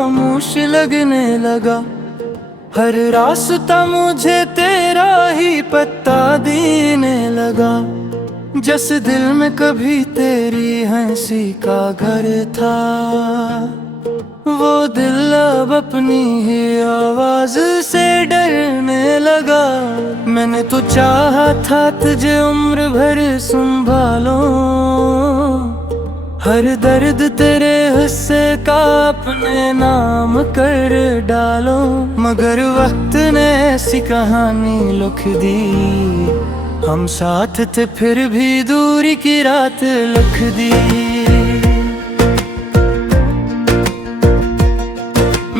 खामोश लगने लगा। हर रास्ता मुझे तेरा ही पता देने लगा। जिस दिल में कभी तेरी हंसी का घर था, वो दिल अब अपनी ही आवाज से डरने लगा। मैंने तो चाहा था तुझे उम्र भर संभालो, हर दर्द तेरे हिस्से का अपने नाम कर डालो। मगर वक्त ने ऐसी कहानी लिख दी, हम साथ थे फिर भी दूरी की रात लिख दी।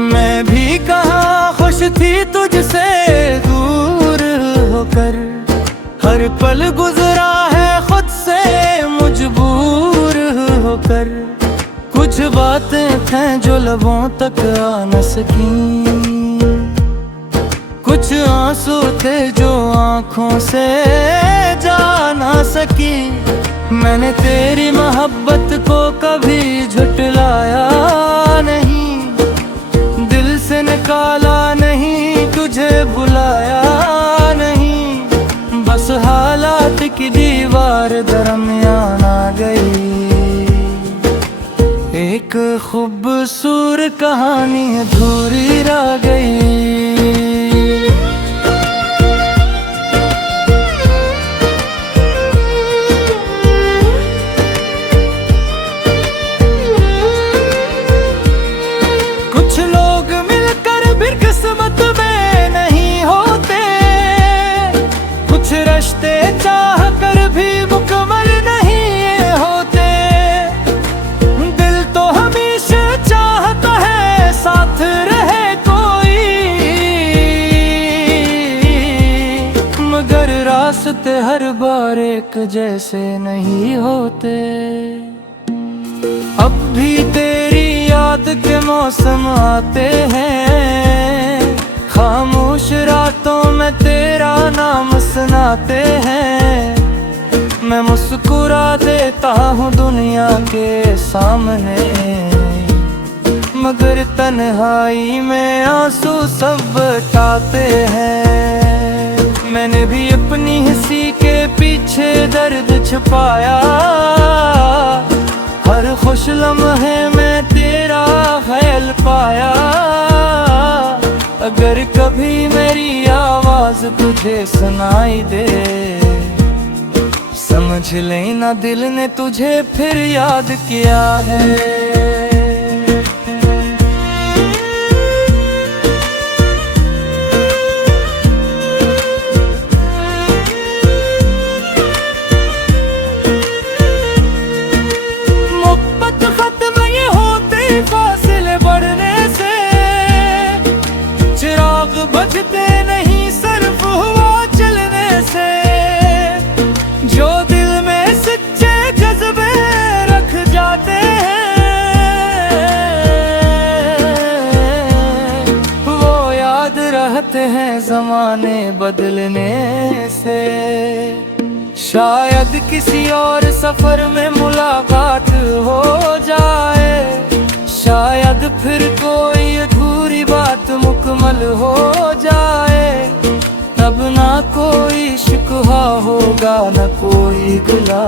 मैं भी कहाँ खुश थी तुझसे दूर होकर, हर पल गुजरा है खुद से मजबूर होकर। कुछ बातें थीं जो लबों तक आ न सकी, कुछ आंसू थे जो आंखों से जा ना सकी। मैंने तेरी मोहब्बत को कभी झुटलाया नहीं, दिल से निकाला नहीं, तुझे बुलाया नहीं। बस हालात की दीवार दरमियान आ गई, एक खूबसूरत कहानी अधूरी रह गई। रिश्ते चाह कर भी मुकम्मल नहीं होते, दिल तो हमेशा चाहता है साथ रहे कोई। मगर रास्ते हर बार एक जैसे नहीं होते। अब भी तेरी याद के मौसम आते हैं, खामोश रातों में तेरा नाम सुनाते हैं। मैं मुस्कुरा देता हूँ दुनिया के सामने, मगर तन्हाई में आंसू सब बटाते हैं। मैंने भी अपनी हंसी के पीछे दर्द छुपाया, हर खुश लम्हे में तेरा ख्याल पाया। अगर कभी मेरी आवाज तुझे सुनाई दे, समझ लेना दिल ने तुझे फिर याद किया है। मोहब्बत खत्म ये होते फासले बढ़ने से, चिराग बजते नहीं सिर्फ हुआ चलने से। जो दिल में सच्चे जज्बे रख जाते हैं, वो याद रहते हैं जमाने बदलने से। शायद किसी और सफर में मुलाकात हो जाए, शायद फिर कोई अधूरी बात मुकम्मल हो जाए। तब ना कोई शिकवा होगा न कोई गिला,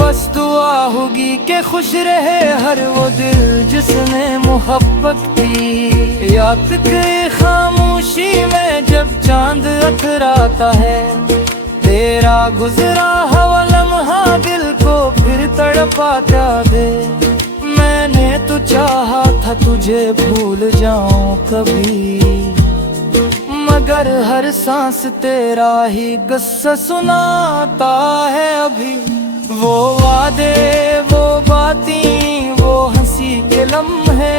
बस दुआ होगी कि खुश रहे हर वो दिल जिसने मोहब्बत की। याद के खामोशी में जब चांद अथराता है, तेरा गुजरा हुआ लम्हा दिल को फिर तड़पाता दे। मैंने तो चाहा था तुझे भूल जाऊं कभी, मगर हर सांस तेरा ही गुस्सा सुनाता है अभी। वो वादे, वो बातें, वो हंसी के लम्हे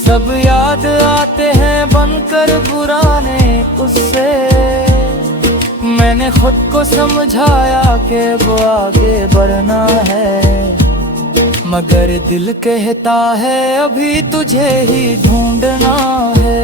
सब याद आते हैं बनकर पुराने उससे। मैंने खुद को समझाया कि वो आगे बढ़ना है, मगर दिल कहता है अभी तुझे ही ढूंढना है।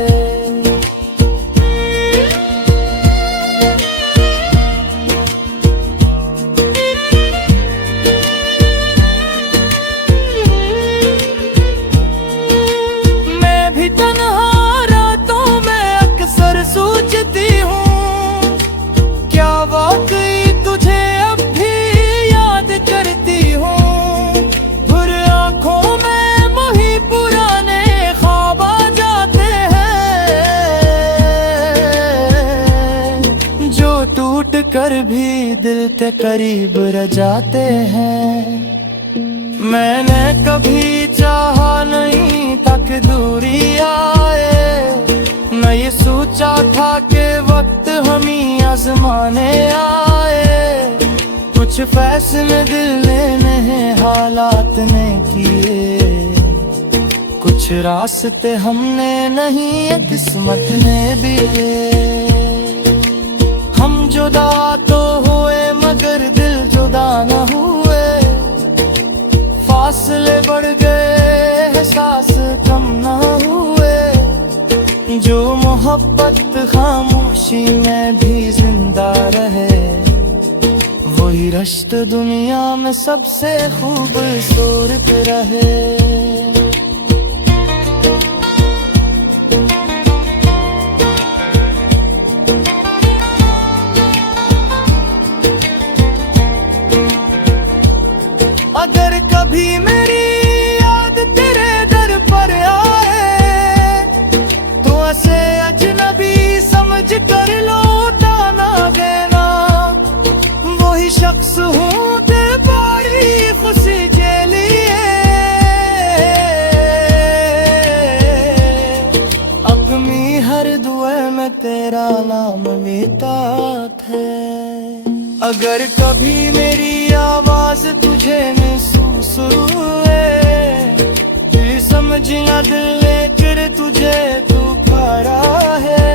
पर भी दिल के करीब रह जाते हैं। मैंने कभी चाहा नहीं था कि दूरी आए, न ये सोचा था कि वक्त हम ही आजमाने आए। कुछ फैसले दिल ने हालात ने किए, कुछ रास्ते हमने नहीं ये किस्मत ने भी लिए। हम जुदा तो हुए मगर दिल जुदा न हुए, फासले बढ़ गए एहसास कम न हुए। जो मोहब्बत खामोशी में भी जिंदा रहे, वही रिश्ता दुनिया में सबसे खूबसूरत रहे। अगर कभी मेरी याद तेरे दर पर आए, तो ऐसे अजनबी समझ कर लौटा ना देना। वही शख्स हूँ ते बड़ी खुशी के लिए, अपनी हर दुआ में तेरा नाम लेता है। अगर कभी मेरी आवाज तुझे महसूस हुए, तू समझना दिल लेकर तुझे तू खड़ा है।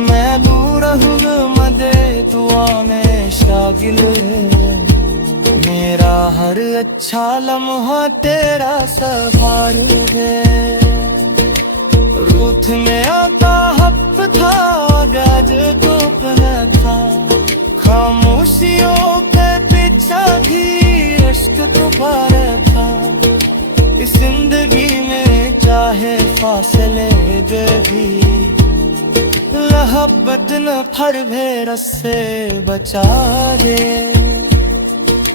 मैं दूर हूँ मदे तू आने शागिल है, मेरा हर अच्छा लम्हा तेरा सफार है। रूठ में आता हक था गज तो न था, खामोशियों के पीछा भी इश्क तुम्हारा था। इस जिंदगी में चाहे फासले दे भी, मोहब्बत न फर भेरस से बचा दे।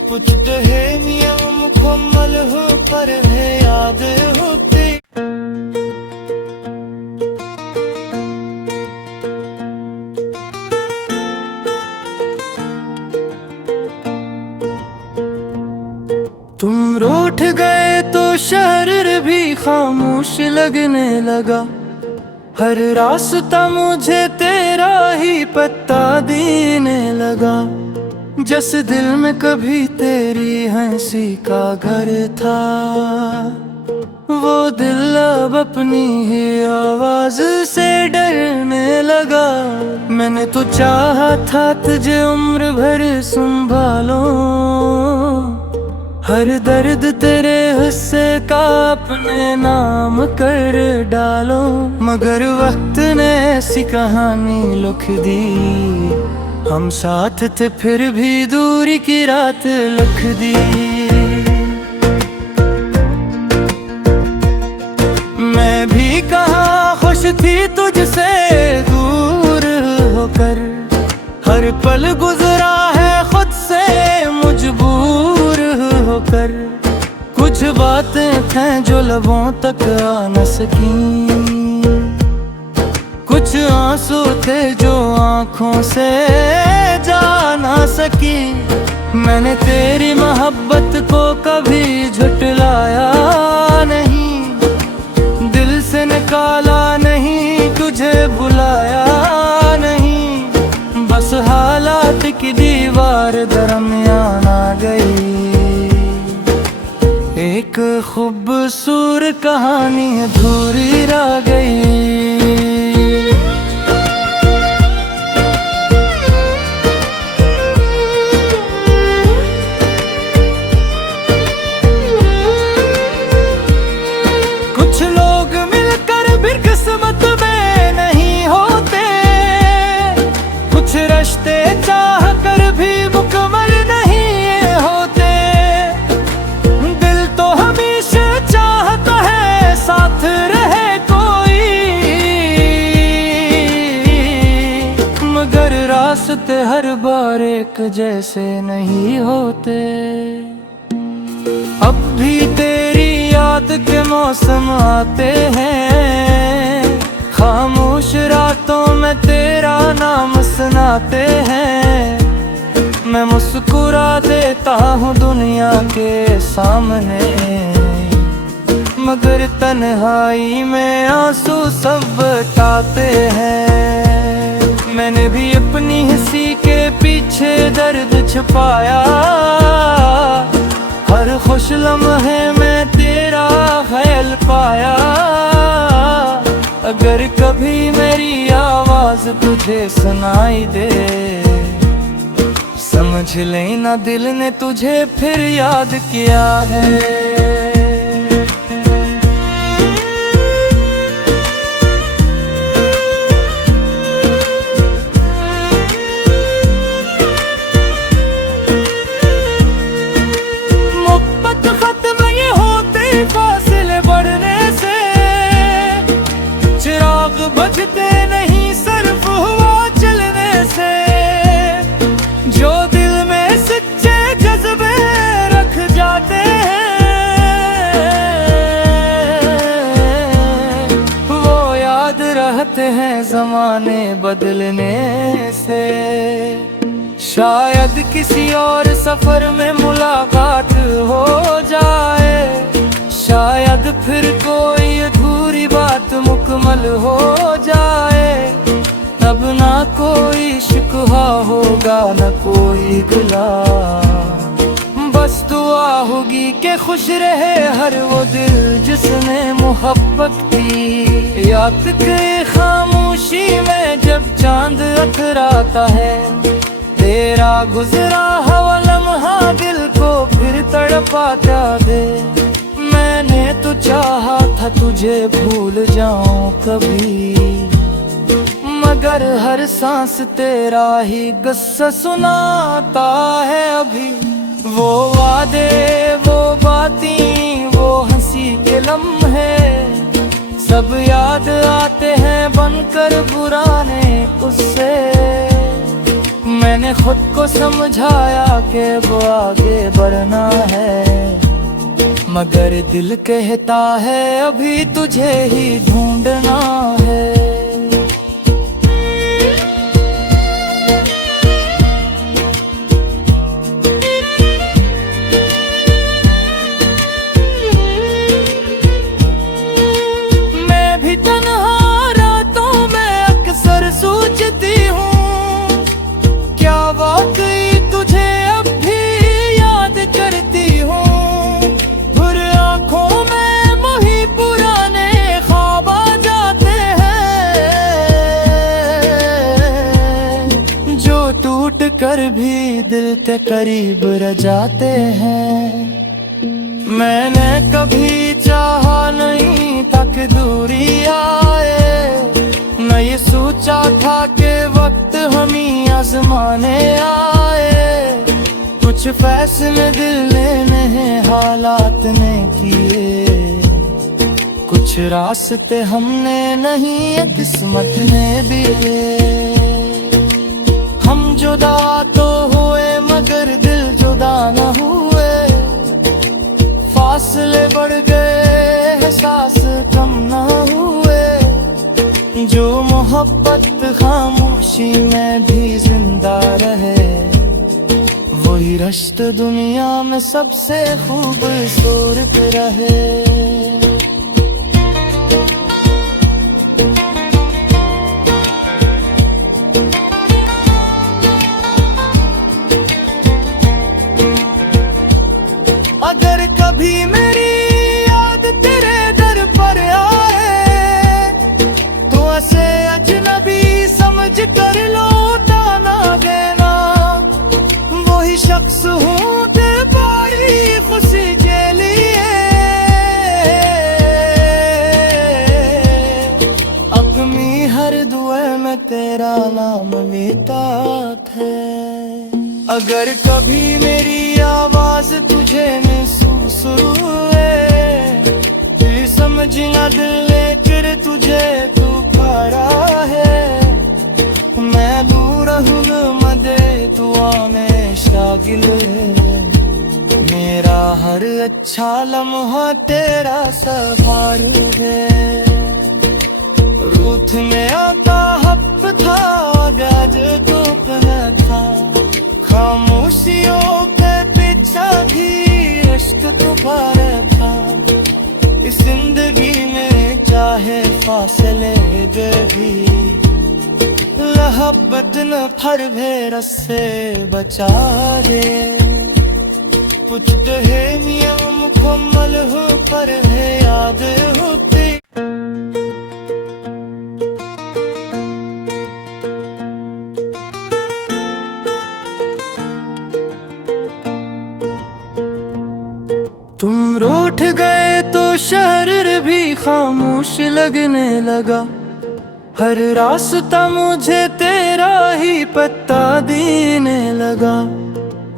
कुछ तो है नियम मुकम्मल हो पर है याद होती। तुम रूठ गए तो शहर भी खामोश लगने लगा। हर रास्ता मुझे तेरा ही पता देने लगा। जिस दिल में कभी तेरी हंसी का घर था, वो दिल अब अपनी ही आवाज से डरने लगा। मैंने तो चाहा था तुझे उम्र भर संभालो, हर दर्द तेरे हिस्से का अपने नाम कर डालो। मगर वक्त ने ऐसी कहानी लिख दी, हम साथ थे फिर भी दूरी की रात लिख दी। मैं भी कहाँ खुश थी तुझसे दूर होकर, हर पल गुजरा है खुद से मजबूर होकर। कुछ बातें थीं जो लबों तक आ न सकी, कुछ आंसू थे जो आंखों से जा ना सकी। मैंने तेरी मोहब्बत को कभी झुटलाया नहीं, दिल से निकाला नहीं, तुझे बुलाया नहीं। बस हालात की दीवार दरमियान आ गई, एक खूबसूरत कहानी अधूरी रह गई। कुछ लोग मिलकर भी किस्मत में नहीं होते, कुछ रिश्ते चाह कर भी मुकम्मल नहीं होते। दिल तो हमेशा चाहता है साथ रहे कोई, मगर रास्ते हर बार एक जैसे नहीं होते। अब भी तेरी याद के मौसम आते हैं, खामोश रातों में तेरा नाम सुनाते हैं, मैं मुस्कुरा देता हूँ दुनिया के सामने, मगर तन्हाई में आंसू सब बटाते हैं। मैंने भी अपनी हंसी के पीछे दर्द छुपाया, हर खुश लम्हे में तेरा ख्याल पाया। अगर कभी मेरी आवाज तुझे सुनाई दे, समझ लेना दिल ने तुझे फिर याद किया है। बजते नहीं सिर्फ हुआ चलने से, जो दिल में सच्चे जज्बे रख जाते हैं, वो याद रहते हैं जमाने बदलने से। शायद किसी और सफर में मुलाकात हो जाए, शायद फिर कोई अधूरी बात मुकम्मल हो जाए। तब ना कोई शिकवा होगा न कोई गिला, बस दुआ होगी कि खुश रहे हर वो दिल जिसने मोहब्बत की। याद के खामोशी में जब चांद अथराता है, तेरा गुजरा हुआ लम्हा दिल को फिर तड़पाता दे। मैंने तो चाहा था तुझे भूल जाऊं कभी, मगर हर सांस तेरा ही गुस्सा सुनाता है अभी। वो वादे, वो बातें, वो हंसी के लम्हे सब याद आते हैं बनकर पुराने उससे। मैंने खुद को समझाया कि वो आगे बढ़ना है, मगर दिल कहता है अभी तुझे ही ढूंढना है। मैं भी तन्हा रातों में अक्सर सोचती हूँ, क्या वाकई तुझे अब भी याद करती हूँ। टूट कर भी दिल के करीब रह जाते हैं। मैंने कभी चाहा नहीं था कि दूरी आए, न ये सोचा था कि वक्त हम ही आजमाने आए। कुछ फैसले दिल ने हालात ने किए, कुछ रास्ते हमने नहीं किस्मत ने भी लिए। हम जुदा तो हुए मगर दिल जुदा न हुए, फासले बढ़ गए एहसास कम न हुए। जो मोहब्बत खामोशी में भी जिंदा रहे, वही रिश्ता दुनिया में सबसे खूबसूरत रहे। अगर कभी मेरी याद तेरे दर पर आए, तो ऐसे अजनबी समझ कर लौटा ना देना। वही शख्स हूँ दिल बड़ी खुशी के लिए, अपनी हर दुआ में तेरा नाम लेता है। अगर कभी मेरी आवाज तुझे महसूस हुए, तू समझना दिल लेकर तुझे पुकारा है। मैं दूर हूँ मदे तू आने शागिल, मेरा हर अच्छा लम्हा तेरा सफार है। रूठ में आता हप था, गैज तो पहना था। खामोशियों के पीछा भी इश्क तुम्हारा था। इस जिंदगी में चाहे फासले दे भी, मोहब्बत न फर भेर से बचा रे। पूछते है नियम मुकम्मल हो पर है याद होती। तुम रूठ गए तो शहर भी खामोश लगने लगा। हर रास्ता मुझे तेरा ही पता देने लगा।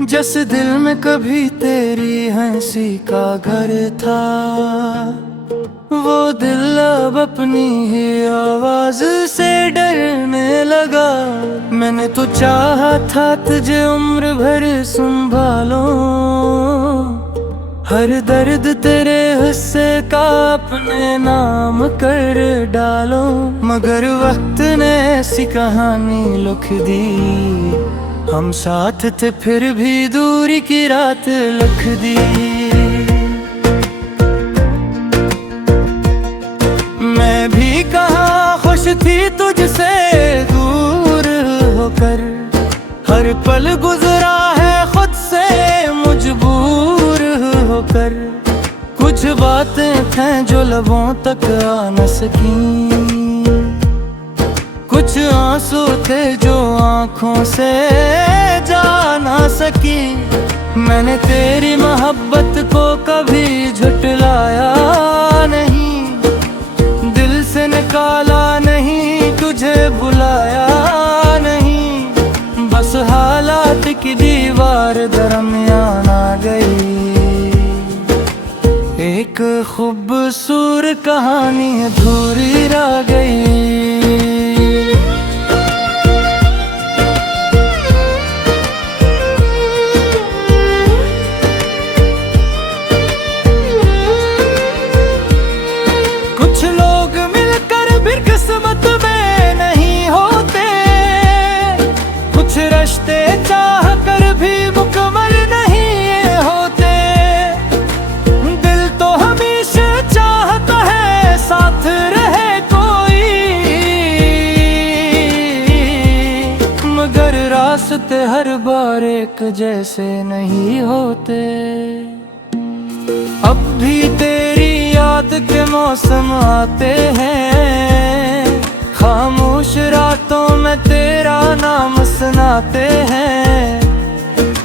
जिस दिल में कभी तेरी हंसी का घर था, वो दिल अब अपनी ही आवाज से डरने लगा। मैंने तो चाहा था तुझे उम्र भर संभालो, हर दर्द तेरे हिस्से का अपने नाम कर डालो। मगर वक्त ने ऐसी कहानी लिख दी, हम साथ थे फिर भी दूरी की रात लिख दी। मैं भी कहाँ खुश थी तुझसे दूर होकर, हर पल गुजरा है खुद से मजबूर होकर। कुछ बातें हैं जो लबों तक आ न सकी, कुछ आंसू थे जो आंखों से जा ना सकी। मैंने तेरी मोहब्बत को कभी झुटलाया नहीं, दिल से निकाला नहीं, तुझे बुलाया नहीं। बस हालात की दीवार दरमियान आ गई, एक खूबसूरत कहानी अधूरी रह गई। कुछ लोग मिलकर भी किस्मत में नहीं होते, कुछ रिश्ते चाह कर भी मुकम्मल नहीं होते। दिल तो हमेशा चाहता है साथ रहे कोई, मगर रास्ते हर बार एक जैसे नहीं होते। अब भी तेरी याद के मौसम आते हैं, खामोश रातों में तेरा नाम सुनाते हैं।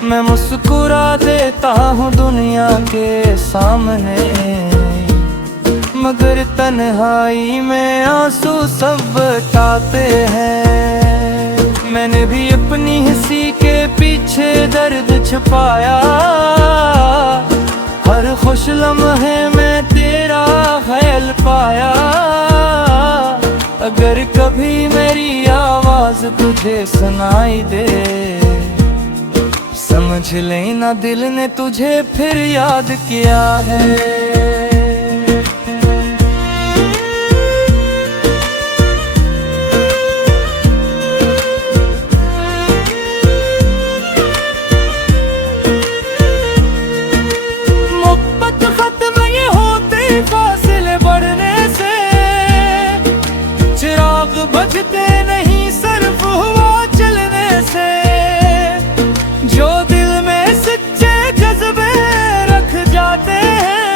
मैं मुस्कुरा देता हूँ दुनिया के सामने, मगर तन्हाई में आंसू सब बटाते हैं। मैंने भी अपनी हंसी के पीछे दर्द छुपाया, हर खुश लम्हे में तेरा ख्याल पाया। अगर कभी मेरी आवाज तुझे सुनाई दे, समझ लेना दिल ने तुझे फिर याद किया है। मोहब्बत खत्म ये होते फासले बढ़ने से, चिराग बुझते नहीं सिर्फ हुआ चलने से। जो दिल में सच्चे जज्बे रख जाते हैं,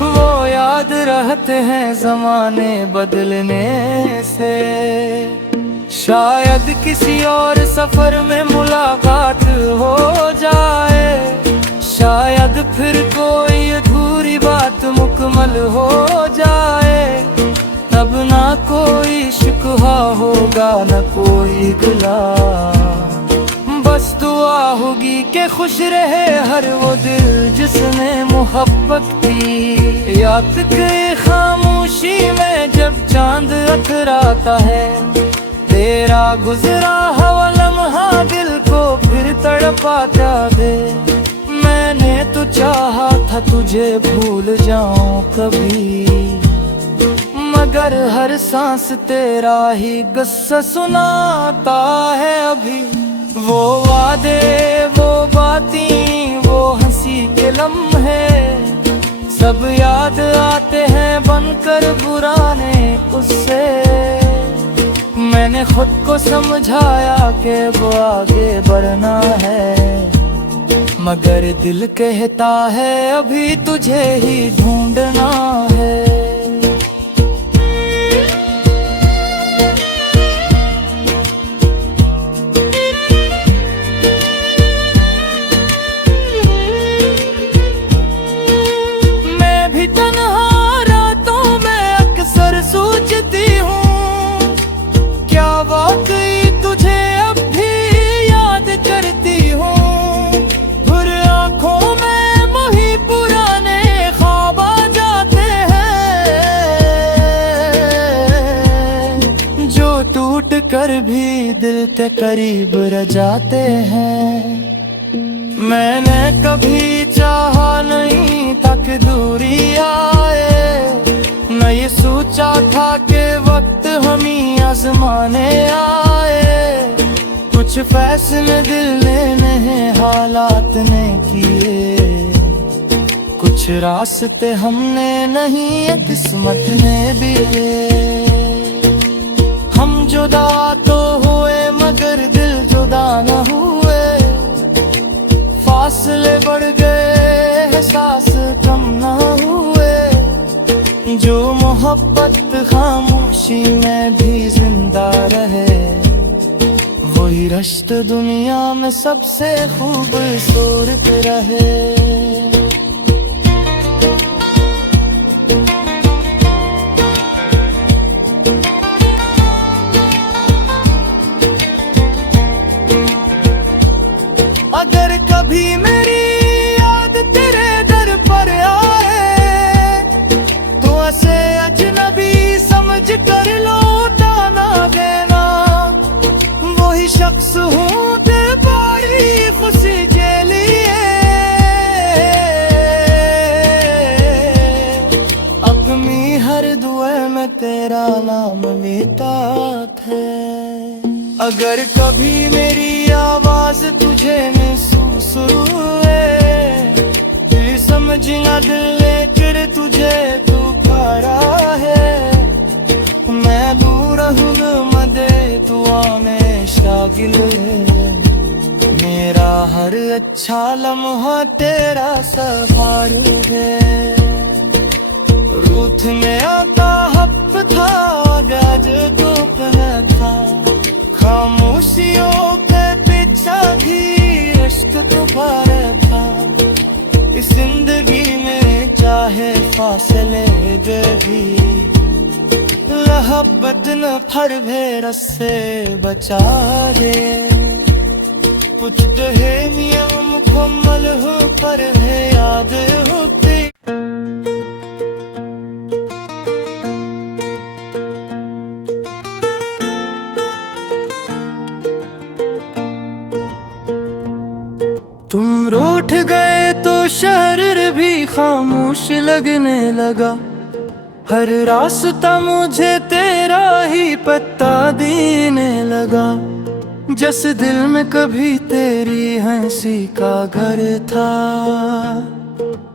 वो याद रहते हैं जमाने बदलने से। शायद किसी और सफर में मुलाकात हो जाए, शायद फिर कोई अधूरी बात मुकम्मल हो जाए। तब ना कोई शिकवा होगा न कोई गिला, बस दुआ होगी कि खुश रहे हर वो दिल जिसने मोहब्बत की। याद के खामोशी में जब चांद अथराता है, तेरा गुजरा हुआ लम्हा दिल को फिर तड़पाता दे। मैंने मैंने तो चाहा था तुझे भूल जाऊं कभी, मगर हर सांस तेरा ही गुस्सा सुनाता है अभी। वो वादे, वो बातें, वो हंसी के लम्हे सब याद आते हैं बनकर पुराने उससे। मैंने खुद को समझाया कि वो आगे बढ़ना है, मगर दिल कहता है अभी तुझे ही ढूंढना है। मैं भी तन्हा रातों में अक्सर सोचती हूँ, क्या वाकई तुझे अब भी याद करती हूँ। भर आँखों में वही पुराने ख्वाब आ जाते हैं, जो टूट कर भी दिल के करीब रह जाते हैं। मैंने कभी चाहा नहीं था कि दूरी आए, न ये सोचा था कि वक्त हम ही आजमाने आए। कुछ फैसले दिल ने हालात ने किए, कुछ रास्ते हमने नहीं ये किस्मत ने भी लिए। हम जुदा तो हुए मगर दिल जुदा न हुए, फासले बढ़ गए एहसास कम न हुए। जो मोहब्बत खामोशी में भी जिंदा रहे, वही रिश्ता दुनिया में सबसे खूबसूरत रहे। अगर कभी मेरी याद तेरे दर पर आए, तो ऐसे अजनबी समझ कर लौटा ना देना। वही शख्स हूँ दिल बड़ी खुशी के लिए, अपनी हर दुआ में तेरा नाम लेता है। अगर कभी मेरी आवाज तुझे महसूस हुए, ये समझना दिल लेकर तुझे पुकारा है। मैं दूर हूँ मदे दुआ में शागिल, मेरा हर अच्छा लम्हा तेरा सफार है। रूठ में आता हक था गज तो था, खामोशियों के पीछा भी इश्क तुम्हारा था। इस जिंदगी में चाहे फासले दे भी, मोहब्बत न फर भेर से बचा दे। कुछ तो है नियम मुकम्मल हो पर है याद होती। तुम रूठ गए तो शहर भी खामोश लगने लगा। हर रास्ता मुझे तेरा ही पता देने लगा। जिस दिल में कभी तेरी हंसी का घर था,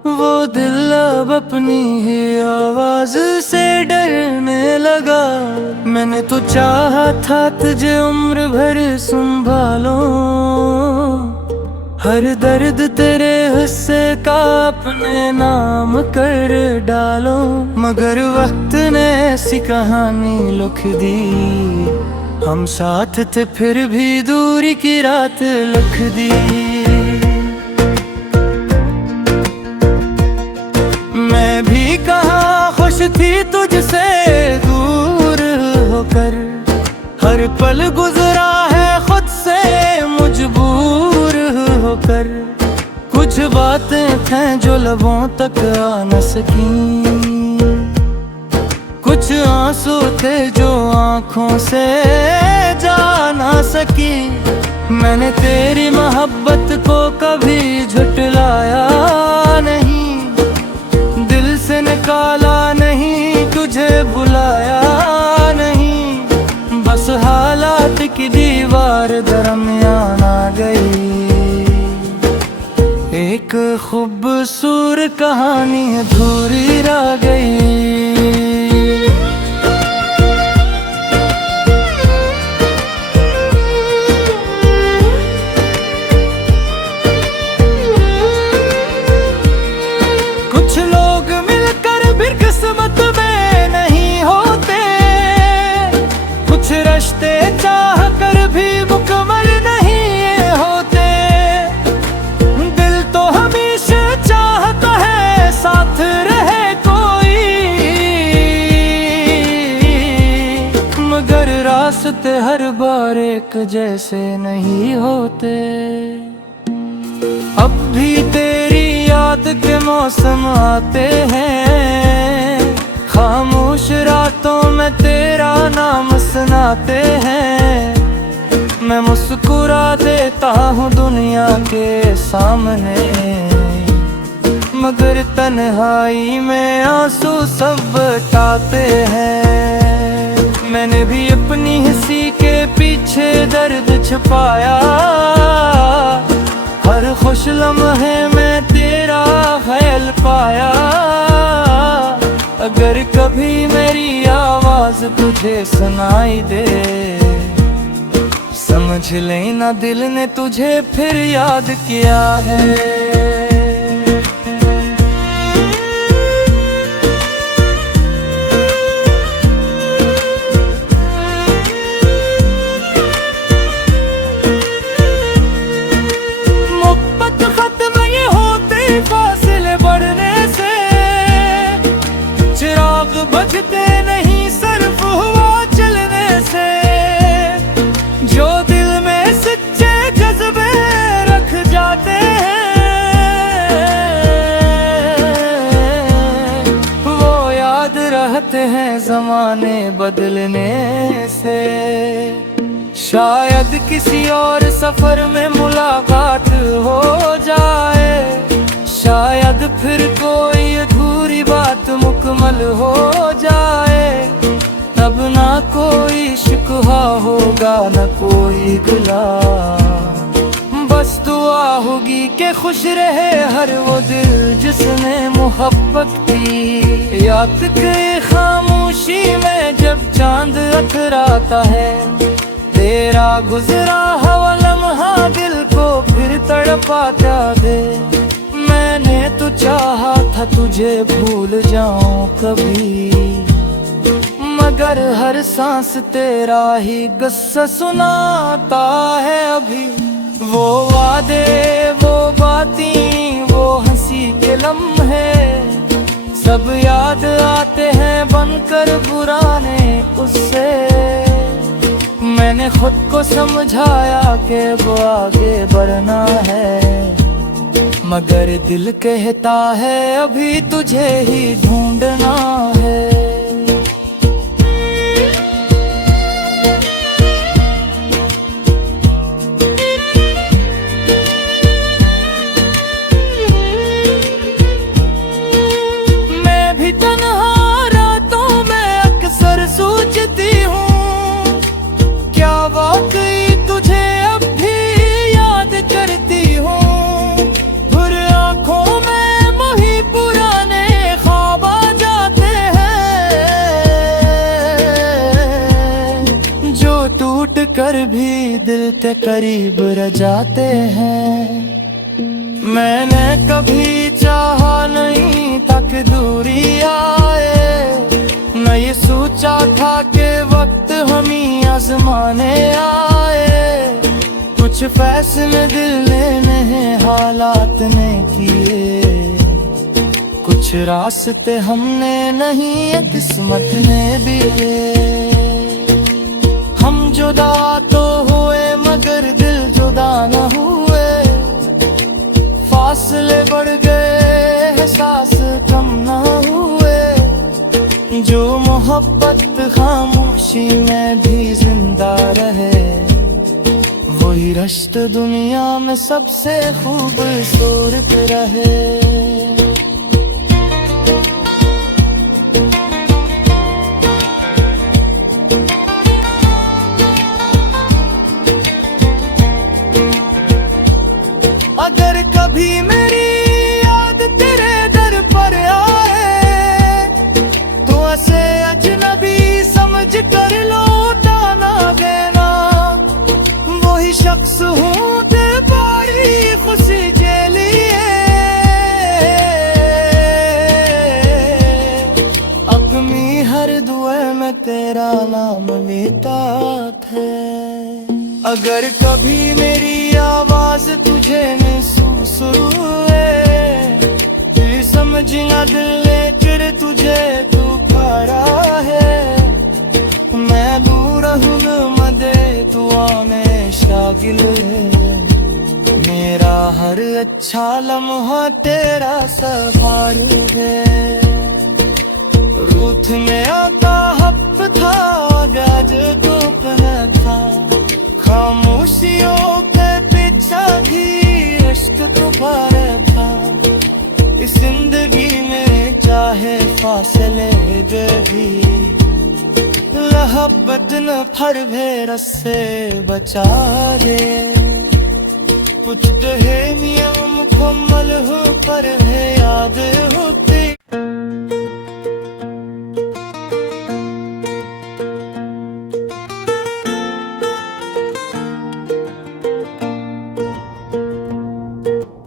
वो दिल अब अपनी ही आवाज से डरने लगा। मैंने तो चाहा था तुझे उम्र भर संभालो, हर दर्द तेरे हिस्से का अपने नाम कर डालो। मगर वक्त ने ऐसी कहानी लिख दी, हम साथ थे फिर भी दूरी की रात लिख दी। मैं भी कहाँ खुश थी तुझसे दूर होकर, हर पल गुजरा है खुद से मजबूर होकर। कुछ बातें थीं जो लबों तक आ न सकी, कुछ आंसू थे जो आंखों से जा ना सकी। मैंने तेरी मोहब्बत को कभी झुटलाया नहीं, दिल से निकाला नहीं, तुझे बुलाया नहीं। बस हालात की दीवार दरमियान आ गई, एक खूबसूरत कहानी अधूरी रह गई। कुछ लोग मिलकर भी किस्मत में नहीं होते, कुछ रिश्ते चाह कर भी मुकम्मल नहीं होते। दिल तो हमेशा चाहता है साथ रहे कोई, मगर रास्ते हर बार एक जैसे नहीं होते। अब भी तेरी याद के मौसम आते हैं, खामोश रातों में तेरा नाम सुनाते हैं। मैं मुस्कुरा देता हूँ दुनिया के सामने, मगर तन्हाई में आंसू सब बटाते हैं। मैंने भी अपनी हंसी के पीछे दर्द छुपाया, हर खुश लम्हे में तेरा ख्याल पाया। अगर कभी मेरी आवाज तुझे सुनाई दे, समझ लेना दिल ने तुझे फिर याद किया है। फासले बढ़ने से चिराग बुझते नहीं, सिर्फ हुआ चलने से। जो दिल में सच्चे जज्बे रख जाते हैं, वो याद रहते हैं जमाने बदलने से। शायद किसी और सफर में मुलाकात हो जाए, शायद फिर कोई अधूरी बात मुकम्मल हो जाए। तब ना कोई शिकवा होगा न कोई गिला, बस दुआ होगी कि खुश रहे हर वो दिल जिसने मोहब्बत की। याद के खामोशी में जब चांद अथराता है, तेरा गुजरा हुआ लम्हा दिल को फिर तड़पाता दे। मैंने तो चाहा था तुझे भूल जाऊं कभी, मगर हर सांस तेरा ही गुस्सा सुनाता है अभी। वो वादे, वो बातें, वो हंसी के लम्हे सब याद आते हैं बनकर पुराने उससे। मैंने खुद को समझाया कि वो आगे बढ़ना है, मगर दिल कहता है अभी तुझे ही ढूंढना है। मैं भी तन्हा रातों में अक्सर सोचती हूँ, क्या वाकई तुझे अब भी याद करती हूँ। कर भी दिल के करीब रह जाते हैं। मैंने कभी चाहा नहीं था कि दूरी आए, न ये सोचा था कि वक्त हम ही आजमाने आए। कुछ फैसले दिल ने हालात ने किए, कुछ रास्ते हमने नहीं किस्मत ने भी लिए। हम जुदा तो हुए मगर दिल जुदा न हुए, फासले बढ़ गए एहसास कम न हुए। जो मोहब्बत खामोशी में भी जिंदा रहे, वही रिश्ता दुनिया में सबसे खूबसूरत रहे। अगर कभी मेरी याद तेरे दर पर आए, तो ऐसे अजनबी समझ कर लौटा ना देना। वही शख्स हूँ ते बड़ी खुशी के लिए, अपनी हर दुआ में तेरा नाम लेता है। अगर कभी मेरी आवाज तुझे महसूस हुए, तू समझना दिल लेकर तुझे पुकारा है। मैं दूर हूँ मदे दुआ में शागिल है, मेरा हर अच्छा लम्हा तेरा सफार है। रूठ में आता हक था गज तो था, खामोशियों के पीछा भी इश्क तुम्हारा था। इस जिंदगी में चाहे फासले दे भी, मोहब्बत न फर भेरस से बचा दे। कुछ तो है नियम मुकम्मल हो पर है याद होती।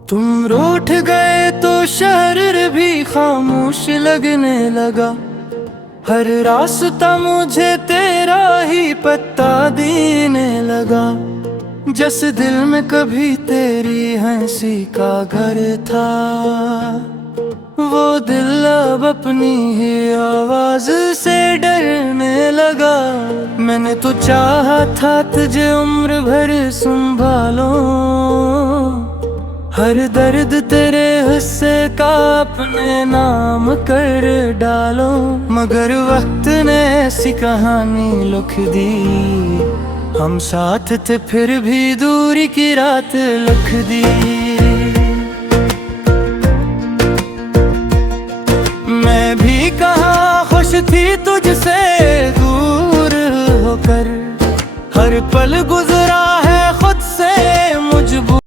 तुम रूठ गए तो शहर भी खामोश लगने लगा। हर रास्ता मुझे तेरा ही पता देने लगा। जिस दिल में कभी तेरी हंसी का घर था, वो दिल अब अपनी ही आवाज से डरने लगा। मैंने तो चाहा था तुझे उम्र भर संभालो, हर दर्द तेरे हिस्से का अपने नाम कर डालो। मगर वक्त ने ऐसी कहानी लिख दी, हम साथ थे फिर भी दूरी की रात लिख दी। मैं भी कहाँ खुश थी तुझसे दूर होकर, हर पल गुजरा है खुद से मुझ